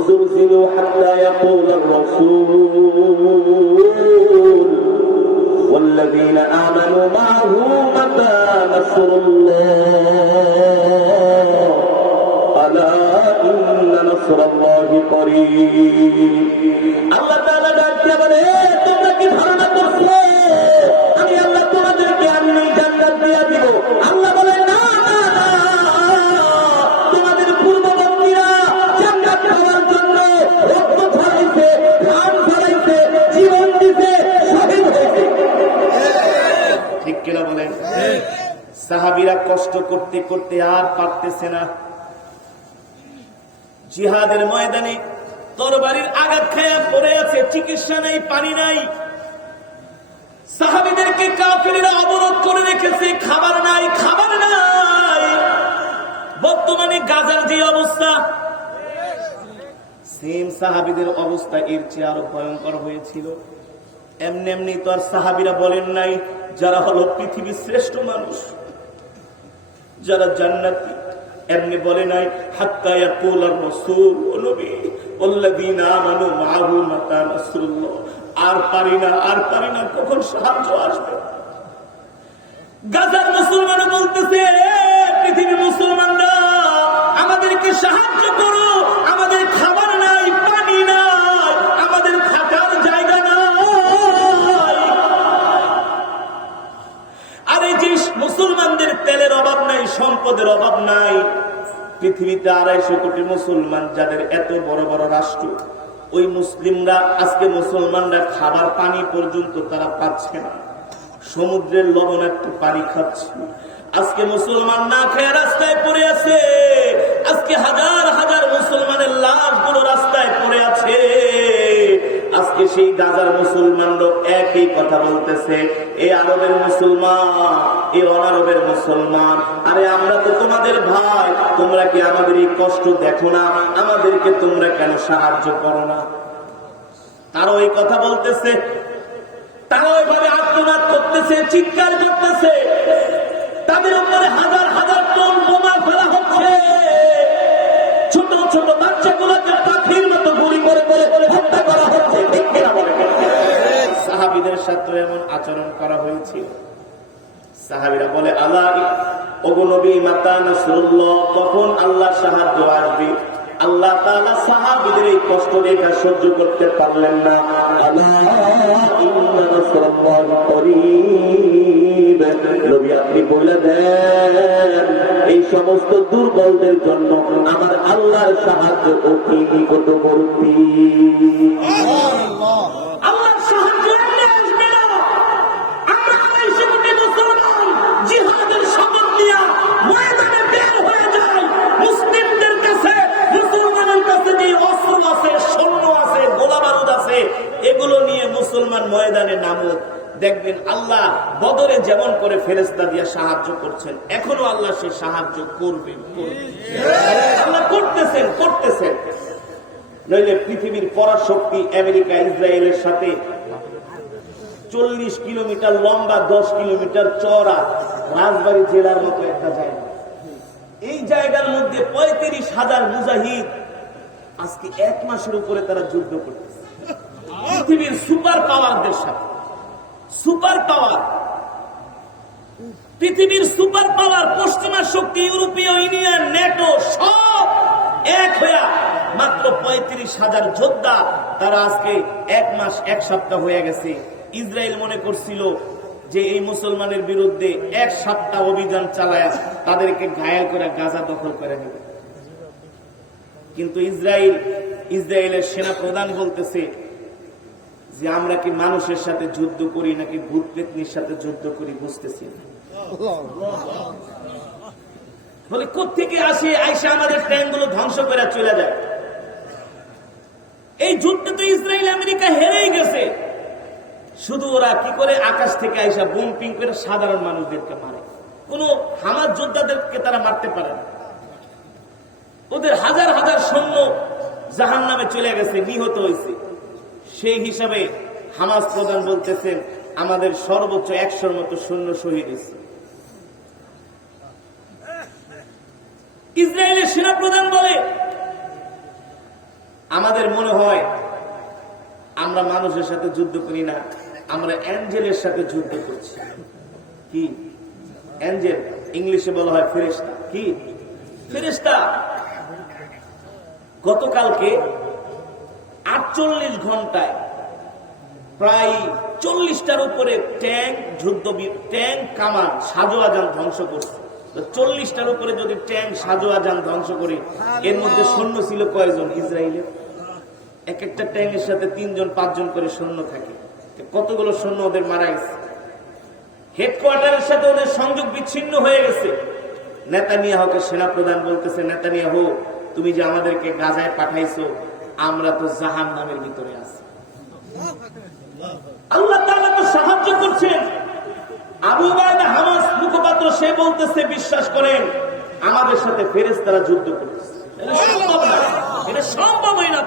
وزلزلوا حتى يقول الرسول والذين آمنوا معه متى نصر الله ألا إن نصر الله قريب الله تعالى ডাকতে বলে তোমরা কি ধারণা করছো আমি আল্লাহ তোমাদেরকে আমি জান্নাত দিয়ে দিব আল্লাহ বলে না না না তোমাদের পূর্ববর্তীরা জান্নাত পাওয়ার জন্য রক্ত ঝরাইছে ঘাম ঝরাইছে জীবন দিতে শহীদ হয়েছে ঠিক কিনা বলেন সাহাবীরা কষ্ট করতে করতে আর পারতেছে না জিহাদের ময়দানে তরবারির আঘাত খেয়ে পড়ে আছে চিকিৎসা নাই পানি নাই সাহাবীদেরকে কাফিররা অবরোধ করে রেখেছে খাবার নাই বর্তমানে গাজার যে অবস্থা সেম সাহাবীদের অবস্থা এর চেয়ে আরো ভয়ঙ্কর হয়েছিল এমনি এমনি তো আর সাহাবীরা বলেন নাই যারা হলো পৃথিবীর শ্রেষ্ঠ মানুষ যারা জান্নাতি এমনি বলে নাই হাত্তা ইয়াকুল আর রাসূল ও নবী ওয়াল্লাযীনা আমানু মাআহু মাতা নাসরুল্লাহ আর পারি না কখন সাহায্য আসবে গাজার মুসলমানরা বলতেছে পৃথিবীর মুসলমানরা আমাদেরকে সাহায্য করো আমাদের খাবার নাই পানি নাই আমাদের থাকার জায়গা নাই আর এই যে মুসলমানদের তেলের অভাব নাই সম্পদের অভাব নাই পৃথিবীতে 250 কোটি মুসলমান যাদের এত বড় বড় রাষ্ট্র ওই মুসলিমরা আজকে মুসলমানরা খাবার পানি পর্যন্ত তারা পাচ্ছে না সমুদ্রের লবণাক্ত পানি খাচ্ছে আজকে মুসলমান না খেয়ে রাস্তায় পড়ে আছে আজকে হাজার হাজার মুসলমানের লাশগুলো রাস্তায় পড়ে আছে আজকে সেই গাজার মুসলমানরা একই কথা বলতেছে এই আরবের মুসলমান এই অনারবের মুসলমান আরে আমরা তো তোমাদের ভাই তোমরা কি আমাদের এই কষ্ট দেখো না আমাদেরকে তোমরা কেন সাহায্য করো না তারা এই কথা বলতেছে তারা ওইভাবে আত্মনাদ করতেছে চিৎকার করতেছে তাদের উপরে হাজার হাজার টন বোমা ফেলা হচ্ছে ছোট ছোট বাচ্চাগুলোকে পাখির মতো গুলি করে হত্যা করা হচ্ছে ঠিক কিনা বলে সাহাবীদের সাথে এমন আচরণ করা হয়েছিল সাহাবীরা বলে আল্লাহ ওগো নবী মাতা নাসরুল্লাহ কখন আল্লাহর সাহায্য আসবে আল্লাহ তাআলা সাহাবীদের এই কষ্ট দেখা সহ্য করতে পারলেন না আল্লাহ ইন্না নাসরাল্লাহি করিব নবী আপনি বলে দেন এই সমস্ত দুর্বলদের জন্য আমার আল্লাহর সাহায্য অতি নিকটবর্তী আল্লাহর সাহায্য আসবে না আমরা 250 কোটি মুসলমান জিহাদের শপথ নিয়ে ময়দানে বের হয়ে যায় মুসলিমদের কাছে মুসলমানের কাছে যে অস্ত্র আছে সৈন্য আছে গোলা বারুদ আছে এগুলো নিয়ে মুসলমান ময়দানে নামুক দেখবেন আল্লাহ বদরে যেমন করে ফেরেশতা দিয়ে সাহায্য করছেন এখনো আল্লাহ সেই সাহায্য করবেন আল্লাহ করতেছেন নইলে পৃথিবীর পরাশক্তি আমেরিকা ইসরায়েলের সাথে 40 কিলোমিটার লম্বা 10 কিলোমিটার চওড়া রাজবাড়ী জেলার মতো একটা জায়গা এই জায়গার মধ্যে 35,000 মুজাহিদ আজকে 1 মাসের উপরে তারা যুদ্ধ করতেছে পৃথিবীর সুপার পাওয়ারদের সাথে পৃথিবীর সুপার পাওয়ার পশ্চিমা শক্তি ইউরোপীয় ইউনিয়ন নেটো সব এক হয়ে মাত্র 35,000 যোদ্ধা তারা আজকে 1 মাস 1 সপ্তাহ হয়ে গেছে ইসরায়েল মনে করছিল যে এই মুসলমানের বিরুদ্ধে 1 সপ্তাহ অভিযান চালায় তাদেরকে ঘায়েল করে গাজা দখল করে নেবে কিন্তু ইসরায়েলের সেনা প্রধান বলতেছে যে আমরা কি মানুষের সাথে যুদ্ধ করি নাকি ভূত পেতনির সাথে যুদ্ধ করি বুঝতেছি না বলে কোত্থেকে আসে আইসা আমাদের ট্যাঙ্কগুলো ধ্বংস করে চলে যায় এই যুদ্ধে তো ইসরায়েল আমেরিকা হেরেই গেছে শুধু ওরা কি করে আকাশ থেকে আইসা বোম্পিং করে সাধারণ মানুষদেরকে মারে কোন হামাস যোদ্ধাদেরকে তারা মারতে পারে না ওদের হাজার হাজার সৈন্য জাহান্নামে চলে গেছে নিহত হয়েছে সেই হিসাবে হামাস প্রধান বলতেছেন আমাদের সর্বোচ্চ 100-র মতো সৈন্য শহীদ হয়েছে ইসরায়েলের সেনা প্রধান বলে আমাদের মনে হয় আমরা মানুষের সাথে যুদ্ধ করি না, আমরা অ্যাঞ্জেলের সাথে যুদ্ধ করছি। কি অ্যাঞ্জেল? ইংলিশে বলা হয় ফেরেশতা। কি ফেরেশতা? গতকালকে 48 ঘন্টায় প্রায় 40টার উপরে ট্যাঙ্ক, ট্যাঙ্ক, কামান, সাজোয়াজান ধ্বংস করছে। 40টার উপরে যদি ট্যাঙ্ক, সাজোয়াজান ধ্বংস করে, এর মধ্যে সৈন্য ছিল কয়জন ইসরায়েলের? এক একটা ট্যাঙ্কের সাথে 3 জন 5 জন করে সৈন্য থাকে। কতগুলো সৈন্য ওদের মারা গেছে। হেডকোয়ার্টারের সাথে ওদের সংযোগ বিচ্ছিন্ন হয়ে গেছে। নেতানিয়াহুকে সেনাপ্রধান বলতেছে, নেতানিয়াহু, তুমি যে আমাদেরকে গাজায় পাঠাইছো, আমরা তো জাহান্নামের ভিতরে আছি। আল্লাহ তাআলা তো সাহায্য করছেন। আবু উবাইদা হামাস মুখপাত্র, সে বলতেছে, বিশ্বাস করেন আমাদের সাথে ফেরেশতারা যুদ্ধ করতেছে। এটা সম্ভব না, এটা সম্ভবই না।